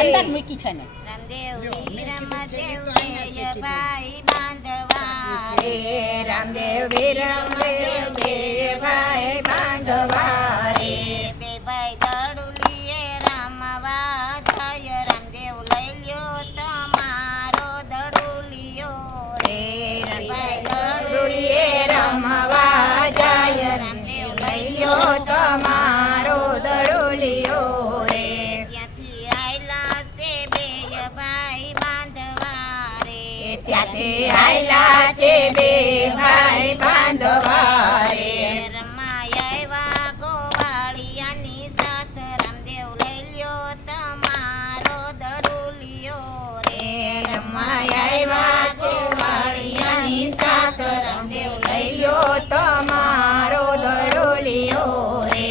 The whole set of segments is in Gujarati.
અંદર મૂકી છે ને રામદેવ વીરમદેવ ભાઈ બાંધવા રે રામદેવ વીરમદેવ ભાઈ બાંધવા રે બે ભાઈ દડુલીએ રમવા જય રામદેવ લઈ લ્યો તમારો દડુલિયો રે ભાઈ દડુલીએ રમવા જાય રામદેવ લઈ લ્યો તમારો દડુલિયો રે ત્યાંથી આયલા છે બે ભાઈ બાંધવા રે ત્યાંથી આયલા છે બે ભાઈ બાંધવા રે રમાય આવ્યા ગોવાળિયાની સાથ રામદેવ લઈ લ્યો તમારો દડુલિયો રે રમાય આવ્યા છે વાળિયાની સાથ રામદેવ લઈ લ્યો તમારો દડુલિયો રે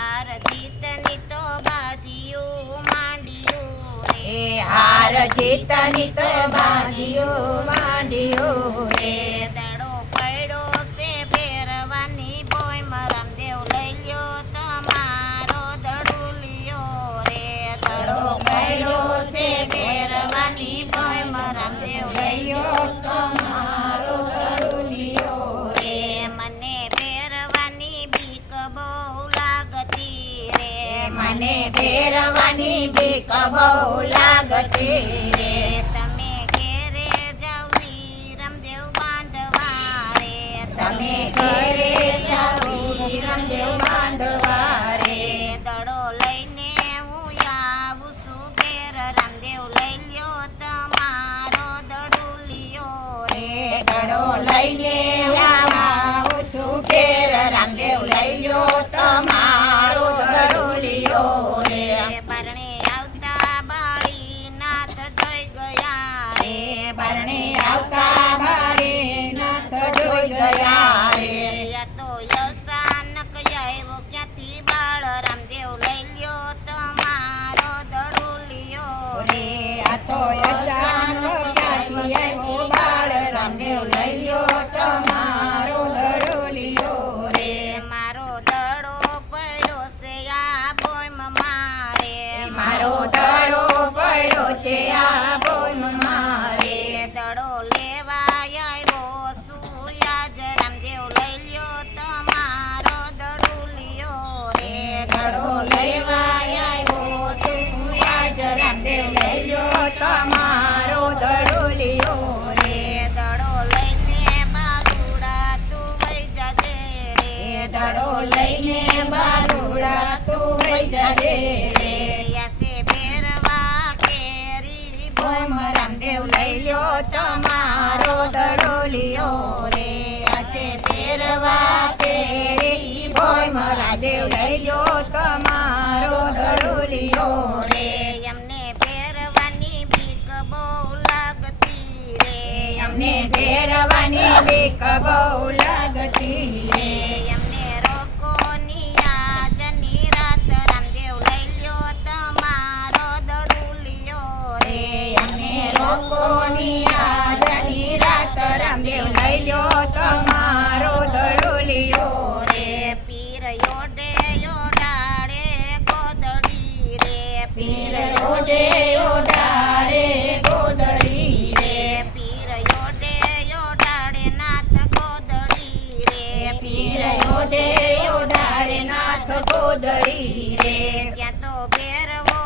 આરતીતની તો બાજીઓ માંડ્યું રે હાર જીતની તો બાજીઓ માંડ્યો રે દડો પડ્યો છે ભેરવાની બોયમાં રામદેવ લઈ લ્યો તમારો દડુલિયો રે દડો પડ્યો છે ભેરવાની બોયમાં રામદેવ લઈ લ્યો તમારો દડુલિયો રે મને ભેરવાની બીક બહુ લાગતી રે મને ભેરવાની બીક બહુ લાગતી રે તમે ઘેરે જાવી રામદેવ બાંધવા રે તમે ઘરે જાવી રામદેવ બાંધવા રે દડો લઈને હું આવું છું ઘેર રામદેવ લઈ લ્યો તમારો દડુલિયો રે દડો લઈને આવું છું ઘેર રામદેવ લઈ લ્યો તમારો દડુલિયો રે બારણે આવતા બાળી નાથ જોઈ ગયા રે બારણે આવતા બાળી નાથ જોઈ ગયા રે યા તો યસાનક આવ્યો ક્યાંથી બાળ રામદેવ લઈ લ્યો તમારો દડુલિયો રે આ તો અચાનક ક્યાંથી આવ્યો બાળ રામદેવ લઈ લ્યો તમારો દડુલિયો રે મારો દડો પડ્યો છે આ બોયમાં મારે મારો દડો પડ્યો છે આ બોમ મારે દડો લેવા આવ્યો છું યાજ રામદેવ લઈ લ્યો તમારો દડુલિયો રે દડો લેવા આવ્યો છું આજ રામદેવ લઈ લ્યો તમારો દડુલિયો રે દડો લઈને બાલુડા તું વઈ જાજે રે દડો લઈને બારુડા તું વઈ જજે રે યાસે ભેરવા કેરી બોમ રામદેવ લઈ લ્યો તમારો દડુલિયો રે આસે ફેરવા તેરી બોમ રામદેવ લઈ લ્યો તમારો દડુલિયો રે એમને ભેરવાની બીક બહુ લાગતી રે અમને ફેરવાની બીક બહુ લાગતી રે એમને રોકોની આજની રાત રામદેવ લઈ લ્યો તમારો દડુલિયો રે અમને રોકોની આજની રાત રામદેવ લઈ લ્યો તમારો દડુલિયો રે પીર યોડે યોડાડે ગોદડી રે પીર ઓડે ઓડાડે ગોદડી રે પીર યોડે યોડાડે નાથ ગોદડી રે પીર ઓડે ઓડાડે નાથ ગોદડી રે ત્યાં તો ભેરવો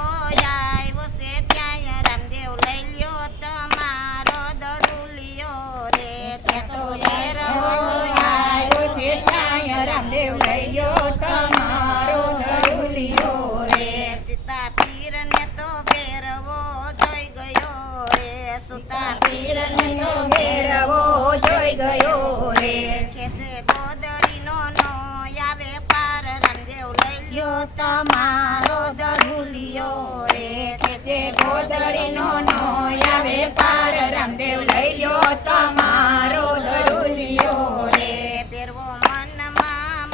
આવ્યો છે ત્યાં રામદેવ લઈ લ્યો તમારો દડુલિયો રે ત્યાં તો ભેરવો આવ્યો છે ત્યાં રામદેવ લઈ લ્યો તમારો દડુલિયો રે સીતા પીર ને તો ભેરવો જોઈ ગયો રે સુતા પીર ને તો મેરવો જોઈ ગયો રે ખેસે ગોદડીનો નો આવે પાર રામદેવ લઈ લ્યો તમારો દડુલિયો રે ખેંચે ગોદડીનો નો આવે પાર રામદેવ લઈ લ્યો તમારો દડુલિયો રે ભેરવો મનમાં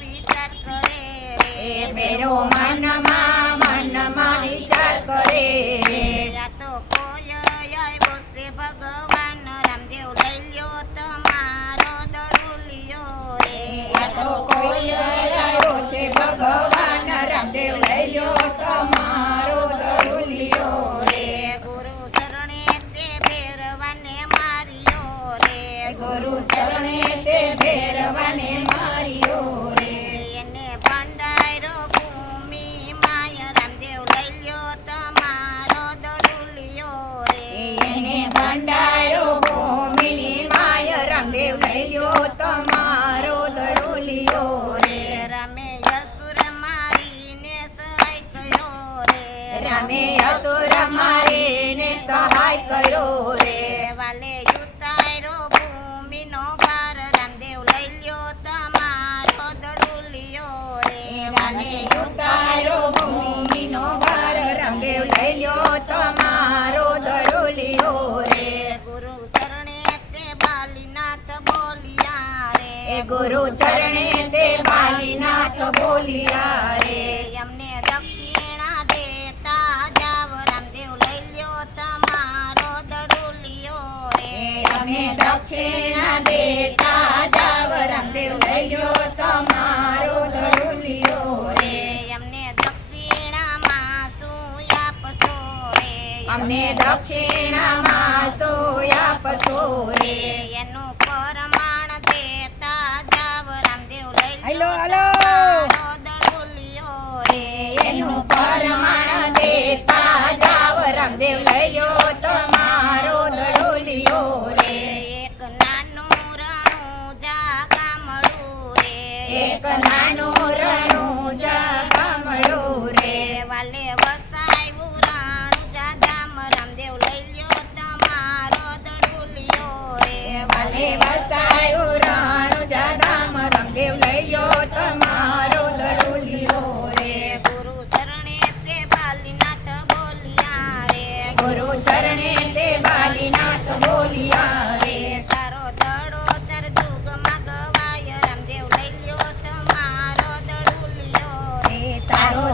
વિચાર કરે રે ભેરો મનમાં વિચાર કરે રે યા તો કોઈ આવ્યો છે ભગવાન રામદેવ લઈ લ્યો તમારો દડુલિયો રે આ તો કોઈ આવ્યો છે ભગવાન રામદેવ રામે અસુર મારીને સહાય કર્યો રે વાલે યુતાયરો ભૂમિનો ભાર રામદેવ લઈ લ્યો તમારો દડુલિયો રે રામે યુતાયો ભૂમિનો ભાર રામદેવ લઈ લ્યો તમારો દડોલિયો રે ગુરુ શરણે તે બાલીનાથ બોલિયા રે એ ગુરુ ચરણે તે બાલીનાથ બોલિયા રે અમને દક્ષિણા દેતા જાવ રામદેવ લઈ લ્યો તમારો દડુલિયો રે અમે દક્ષિણા દેતા જાવ રામદેવ લઈ લ્યો તમારો દડોલિયો રે અમને દક્ષિણામાં શું આપશો રે અમને દક્ષિણામાં સોય આપશો રે એનું પરમાણ દેતા જાવ રામદેવ લઈ હાલો, લ્યો હાલો. તમારો દડુલિયો રે એનું પરમાણ દેતા જાવ રામદેવ લઈ લ્યો તમારો દડોલિયો રે એક નાનું રણું જા ગામડું રે એક નાનું રણું ગામડું રે વાલે વસાયું રાણું જા ધામ રામદેવ લઈ લ્યો તમારો દડુલિયો રે વાલે વસાયું રાણું જાધામ રામદેવ લઈ લ્યો તમારો દડોલિયો રે ગુરુ ચરણે તે બાલીનાથ બોલિયા રે ગુરુ ચરણે તે બાલીનાથ બોલિયા રે તારો દડો ચરજુગમાં ગવાય રામદેવ લઈ લ્યો તમારો દડુલિયો રે તારો